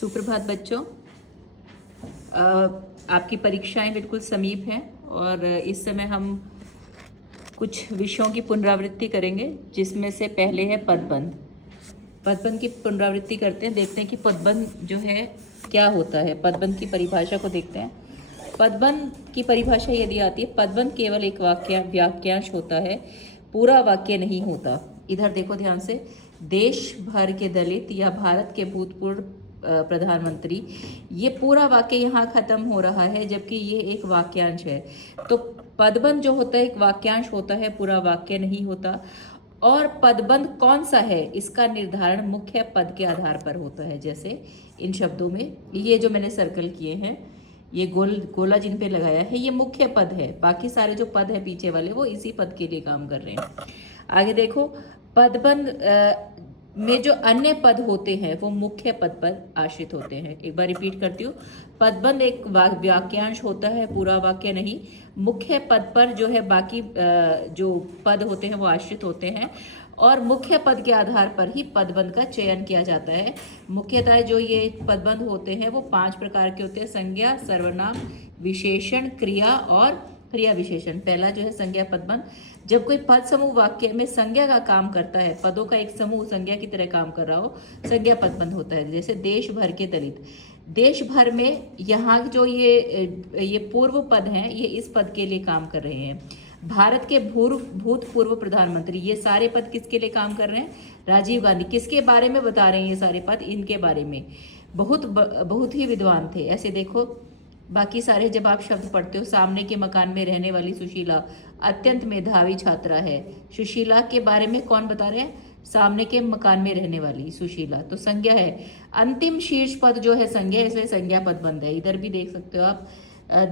सुप्रभात बच्चों। आपकी परीक्षाएं बिल्कुल समीप हैं और इस समय हम कुछ विषयों की पुनरावृत्ति करेंगे, जिसमें से पहले है पदबंध। पदबंध की पुनरावृत्ति करते हैं, देखते हैं कि पदबंध जो है क्या होता है। पदबंध की परिभाषा को देखते हैं। पदबंध की परिभाषा यदि आती है, पदबंध केवल एक वाक्यांश होता है, पूरा वाक्य नहीं होता। इधर देखो ध्यान से, देश भर के दलित या भारत के भूतपूर्व प्रधानमंत्री, ये पूरा वाक्य यहाँ खत्म हो रहा है, जबकि ये एक वाक्यांश है। तो पदबंध जो होता है एक वाक्यांश होता है, पूरा वाक्य नहीं होता। और पदबंध कौन सा है, इसका निर्धारण मुख्य पद के आधार पर होता है। जैसे इन शब्दों में ये जो मैंने सर्कल किए हैं, ये गोला जिन पे लगाया है, ये मुख्य पद है। बाकी सारे जो पद है पीछे वाले, वो इसी पद के लिए काम कर रहे हैं। आगे देखो, पदबंध में जो अन्य पद होते हैं वो मुख्य पद पर आश्रित होते हैं। एक बार रिपीट करती हूँ, पदबंध एक वाक्यांश होता है, पूरा वाक्य नहीं। मुख्य पद पर जो है बाकी जो पद होते हैं वो आश्रित होते हैं, और मुख्य पद के आधार पर ही पदबंध का चयन किया जाता है। मुख्यतः जो ये पदबंध होते हैं वो 5 प्रकार के होते हैं: संज्ञा, सर्वनाम, विशेषण, क्रिया और क्रिया विशेषण। पहला जो है संज्ञा पदबंध। जब कोई पद समूह वाक्य में संज्ञा का काम करता है, पदों का एक समूह संज्ञा की तरह काम कर रहा हो, संज्ञा पदबंध होता है। जैसे देश भर के दलित, देश भर में यहाँ जो ये पूर्व पद हैं, ये इस पद के लिए काम कर रहे हैं। भारत के भूतपूर्व प्रधानमंत्री, ये सारे पद किसके लिए काम कर रहे हैं? राजीव गांधी। किसके बारे में बता रहे हैं ये सारे पद? इनके बारे में। बहुत ही विद्वान थे। ऐसे देखो, बाकी सारे जब आप शब्द पढ़ते हो, सामने के मकान में रहने वाली सुशीला अत्यंत मेधावी छात्रा है। सुशीला के बारे में कौन बता रहे हैं? सामने के मकान में रहने वाली सुशीला। तो संज्ञा है। अंतिम शीर्ष पद जो है संज्ञा, इसलिए संज्ञा पदबंध है। इधर भी देख सकते हो आप,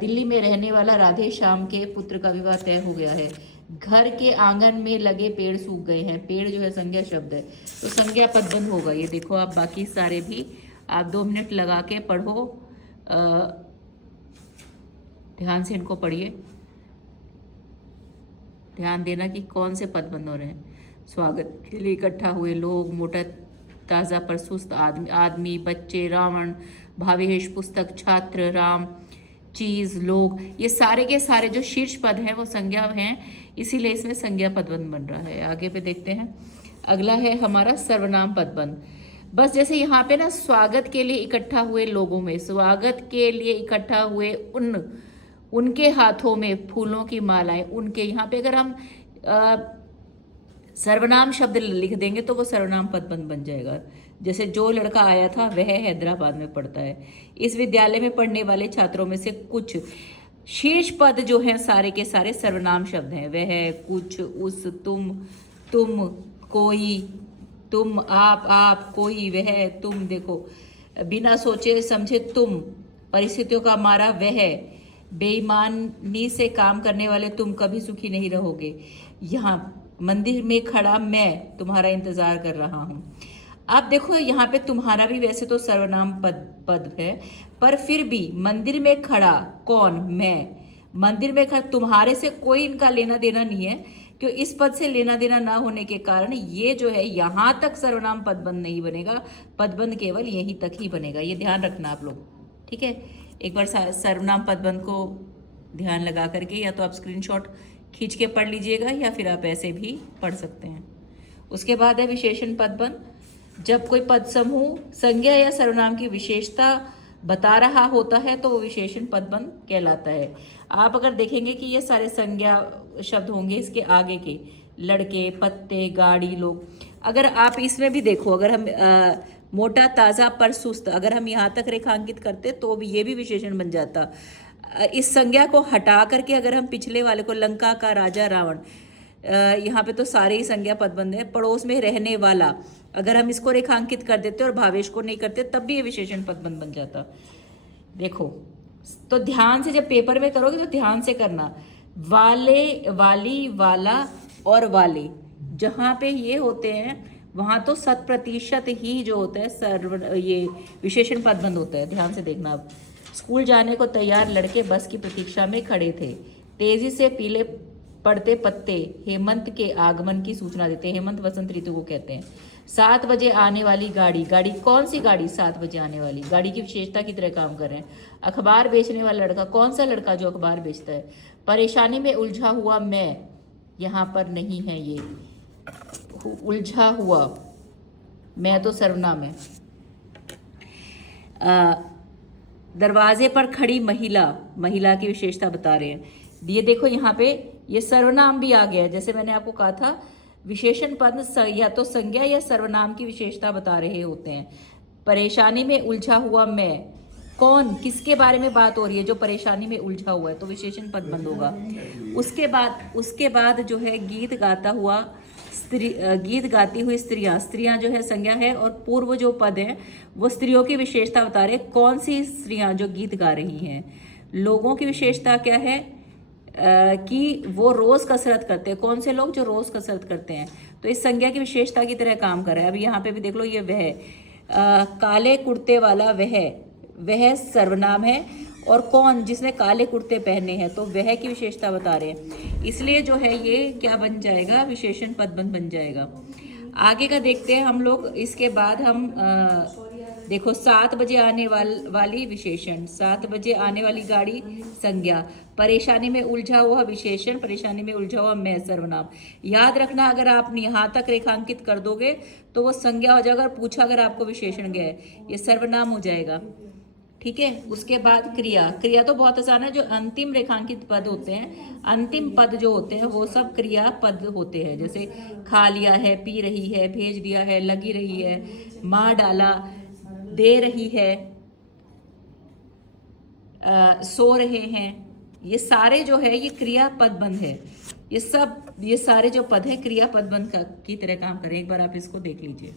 दिल्ली में रहने वाला राधे श्याम के पुत्र का विवाह तय हो गया है। घर के आंगन में लगे पेड़ सूख गए हैं। पेड़ जो है संज्ञा शब्द है, तो संज्ञा पदबंध होगा। ये देखो आप, बाकी सारे भी आप 2 मिनट लगा के पढ़ो, ध्यान से इनको पढ़िए। ध्यान देना कि कौन से पदबंध हो रहे हैं। स्वागत के लिए इकट्ठा हुए लोग, मोटा ताज़ा पर सुस्त आदमी, बच्चे, रावण, भावेश, पुस्तक, छात्र, राम, चीज़, लोग, ये सारे के सारे जो शीर्ष पद हैं वो संज्ञा हैं, इसीलिए इसमें संज्ञा पदबंध बन रहा है। आगे पे देखते हैं, अगला है हमारा सर्वनाम पदबंध। बस जैसे यहाँ पे ना, स्वागत के लिए इकट्ठा हुए लोगों में, स्वागत के लिए इकट्ठा हुए उनके हाथों में फूलों की मालाएं, उनके, यहाँ पे अगर हम सर्वनाम शब्द लिख देंगे तो वो सर्वनाम पदबंध बन जाएगा। जैसे जो लड़का आया था वह हैदराबाद में पढ़ता है। इस विद्यालय में पढ़ने वाले छात्रों में से कुछ, शीर्ष पद जो हैं सारे के सारे सर्वनाम शब्द हैं। वह, कुछ, उस, तुम, कोई, तुम, आप, कोई, वह, तुम। देखो, बिना सोचे समझे तुम, परिस्थितियों का मारा वह, बेईमानी से काम करने वाले तुम कभी सुखी नहीं रहोगे। यहाँ मंदिर में खड़ा मैं तुम्हारा इंतजार कर रहा हूँ। आप देखो यहाँ पे तुम्हारा भी वैसे तो सर्वनाम पद है, पर फिर भी मंदिर में खड़ा कौन? मैं। मंदिर में खड़ा, तुम्हारे से कोई इनका लेना देना नहीं है, क्यों? इस पद से लेना देना ना होने के कारण ये जो है यहाँ तक सर्वनाम पदबंध नहीं बनेगा। पदबंध केवल यहीं तक ही बनेगा। ये ध्यान रखना आप लोग, ठीक है? एक बार सर्वनाम पदबंध को ध्यान लगा करके या तो आप स्क्रीनशॉट खींच के पढ़ लीजिएगा, या फिर आप ऐसे भी पढ़ सकते हैं। उसके बाद है विशेषण पदबंध। जब कोई पद समूह संज्ञा या सर्वनाम की विशेषता बता रहा होता है तो वो विशेषण पदबंध कहलाता है। आप अगर देखेंगे कि ये सारे संज्ञा शब्द होंगे, इसके आगे के, लड़के, पत्ते, गाड़ी, लोग, अगर आप इसमें भी देखो, अगर हम मोटा, ताज़ा पर सुस्त, अगर हम यहाँ तक रेखांकित करते तो भी ये भी विशेषण बन जाता। इस संज्ञा को हटा करके अगर हम पिछले वाले को, लंका का राजा रावण, यहाँ पे तो सारे ही संज्ञा पदबंध है। पड़ोस में रहने वाला, अगर हम इसको रेखांकित कर देते और भावेश को नहीं करते तब भी ये विशेषण पदबंध बन जाता। देखो, तो ध्यान से जब पेपर में करोगे तो ध्यान से करना। वाले, वाली, वाला और वाले, जहाँ पे ये होते हैं वहाँ तो 100% ही जो होता है ये विशेषण पदबंध होता है। ध्यान से देखना। अब स्कूल जाने को तैयार लड़के बस की प्रतीक्षा में खड़े थे। तेजी से पीले पड़ते पत्ते हेमंत के आगमन की सूचना देते हैं। हेमंत वसंत ऋतु को कहते हैं। 7 बजे आने वाली गाड़ी, गाड़ी कौन सी गाड़ी? 7 बजे आने वाली गाड़ी की विशेषता की तरह काम कर रहे हैं। अखबार बेचने वाला लड़का, कौन सा लड़का जो अखबार बेचता है? परेशानी में उलझा हुआ मैं, यहाँ पर नहीं है ये उलझा हुआ, मैं तो सर्वनाम है। दरवाजे पर खड़ी महिला, महिला की विशेषता बता रहे हैं। ये देखो यहाँ पे ये सर्वनाम भी आ गया, जैसे मैंने आपको कहा था विशेषण पद या तो संज्ञा या सर्वनाम की विशेषता बता रहे होते हैं। परेशानी में उलझा हुआ मैं, कौन किसके बारे में बात हो रही है? जो परेशानी में उलझा हुआ है, तो विशेषण पद बंद होगा। उसके बाद जो है गीत गाता हुआ स्त्री, गीत गाती हुई स्त्रियां, स्त्रियां जो है संज्ञा है और पूर्व जो पद है वो स्त्रियों की विशेषता बता रहे। कौन सी स्त्रियां जो गीत गा रही हैं? लोगों की विशेषता क्या है? कि वो रोज कसरत करते हैं। कौन से लोग? जो रोज कसरत करते हैं। तो इस संज्ञा की विशेषता की तरह काम कर रहा है। अभी यहाँ पे भी देख लो, ये वह, काले कुर्ते वाला वह सर्वनाम है। और कौन? जिसने काले कुर्ते पहने हैं, तो वह की विशेषता बता रहे हैं। इसलिए जो है ये क्या बन जाएगा? विशेषण पदबंध बन जाएगा। आगे का देखते हैं हम लोग। इसके बाद हम देखो 7 बजे आने वाली विशेषण, 7 बजे आने वाली गाड़ी संज्ञा, परेशानी में उलझा हुआ विशेषण, परेशानी में उलझा हुआ मैं सर्वनाम। याद रखना, अगर आप यहाँ तक रेखांकित कर दोगे तो वो संज्ञा हो जाएगा। अगर पूछा अगर आपको विशेषण गया है, ये सर्वनाम हो जाएगा। ठीक है। उसके बाद क्रिया, क्रिया तो बहुत आसान है। जो अंतिम रेखांकित पद होते हैं, अंतिम पद जो होते हैं वो सब क्रिया पद होते हैं। जैसे खा लिया है, पी रही है, भेज दिया है, लगी रही है, मार डाला, दे रही है, सो रहे हैं, ये सारे जो है ये क्रिया पदबंध है। ये सारे जो पद है क्रिया पदबंध की तरह काम करें। एक बार आप इसको देख लीजिए,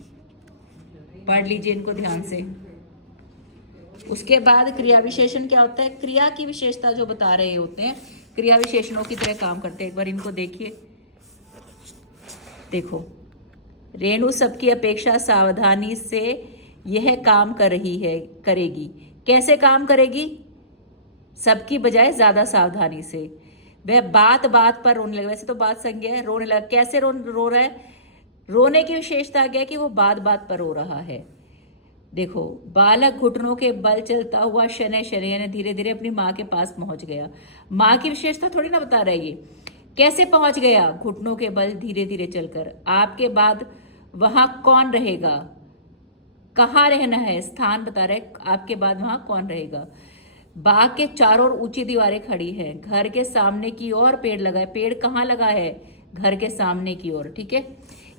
पढ़ लीजिए इनको ध्यान से। उसके बाद क्रिया विशेषण क्या होता है? क्रिया की विशेषता जो बता रहे होते हैं क्रिया विशेषणों की तरह काम करते हैं। एक बार इनको देखिए। देखो, रेणु सबकी अपेक्षा सावधानी से यह काम कर रही है, करेगी। कैसे काम करेगी? सबकी बजाय ज्यादा सावधानी से। वह बात बात पर रोने लगा। वैसे तो बात संज्ञा है, रोने लगा। कैसे रो रहा है? रोने की विशेषता क्या है? कि वो बात बात पर रो रहा है। देखो, बालक घुटनों के बल चलता हुआ शनै शनै यानी धीरे धीरे अपनी माँ के पास पहुंच गया। माँ की विशेषता थोड़ी ना बता रहा है ये। कैसे पहुंच गया? घुटनों के बल धीरे धीरे चलकर। आपके बाद वहां कौन रहेगा? कहाँ रहना है? स्थान बता रहा है। आपके बाद वहां कौन रहेगा? बाग के चारों ओर ऊंची दीवारें खड़ी हैं। घर के सामने की ओर पेड़ लगा है। पेड़ कहाँ लगा है? घर के सामने की ओर। ठीक है।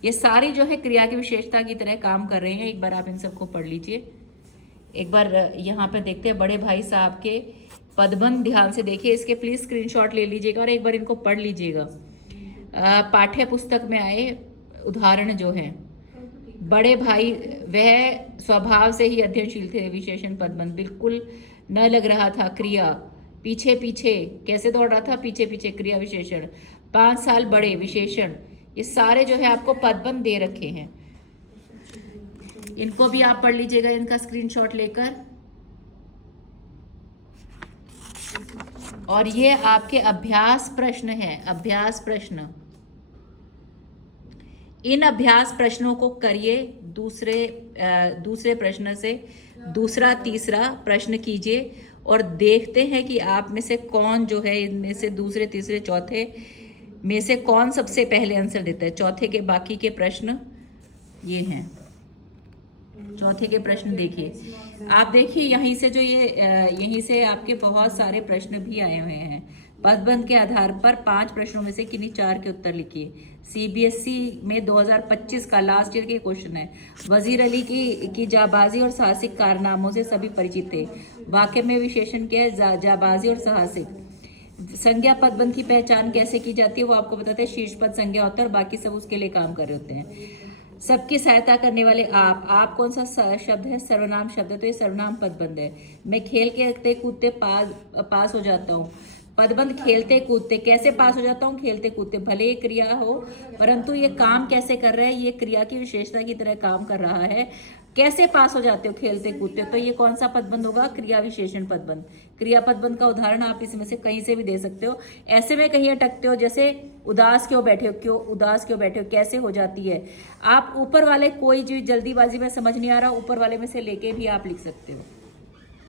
ये सारी जो है क्रिया की विशेषता की तरह काम कर रहे हैं। एक बार आप इन सबको पढ़ लीजिए। एक बार यहाँ पे देखते हैं बड़े भाई साहब के पदबंध, ध्यान से देखिए। इसके प्लीज स्क्रीनशॉट ले लीजिएगा और एक बार इनको पढ़ लीजिएगा। पाठ्य पुस्तक में आए उदाहरण जो है, बड़े भाई वह स्वभाव से ही अध्ययनशील थे। विशेषण पदबंध बिल्कुल न लग रहा था। क्रिया पीछे पीछे, कैसे दौड़ रहा था? पीछे पीछे, क्रिया विशेषण। 5 साल बड़े, विशेषण। ये सारे जो है आपको पदबंध दे रखे हैं। इनको भी आप पढ़ लीजिएगा इनका स्क्रीनशॉट लेकर। और ये आपके अभ्यास प्रश्न हैं, अभ्यास प्रश्न। इन अभ्यास प्रश्नों को करिए। दूसरे प्रश्न से दूसरा तीसरा प्रश्न कीजिए और देखते हैं कि आप में से कौन जो है इनमें से दूसरे तीसरे चौथे में से कौन सबसे पहले आंसर देता है। चौथे के बाकी के प्रश्न ये हैं। चौथे के प्रश्न देखिए। आप देखिए यहीं से जो यहीं से आपके बहुत सारे प्रश्न भी आए हुए हैं। पदबंध के आधार पर 5 प्रश्नों में से किन्हीं 4 के उत्तर लिखिए। सीबीएसई में 2025 का लास्ट ईयर के क्वेश्चन है। वजीर अली की जाबाजी और साहसिक कारनामों से सभी परिचित थे। वाक्य में विशेषण क्या है? जाबाजी और साहसिक। संज्ञा पदबंध की पहचान कैसे की जाती है वो आपको बताते हैं। शीर्ष पद संज्ञा होता है और बाकी सब उसके लिए काम कर रहे होते हैं। सबकी सहायता करने वाले आप कौन सा शब्द है? सर्वनाम शब्द है, तो ये सर्वनाम पदबंध है। मैं खेल के कूदते पास हो जाता हूँ। पदबंध खेलते कूदते, कैसे पास हो जाता हूँ? खेलते कूदते। भले ये क्रिया हो परंतु ये काम कैसे कर रहा है? ये क्रिया की विशेषता की तरह काम कर रहा है। कैसे पास हो जाते हो खेलते कूदते हो? तो ये कौन सा पदबंध होगा? क्रिया विशेषण पदबंध। क्रिया पदबंध का उदाहरण आप इसमें से कहीं से भी दे सकते हो। ऐसे में कहीं अटकते हो, जैसे उदास क्यों बैठे हो, क्यों उदास क्यों बैठे हो, कैसे हो जाती है। आप ऊपर वाले कोई चीज जल्दीबाजी में समझ नहीं आ रहा, ऊपर वाले में से लेके भी आप लिख सकते हो।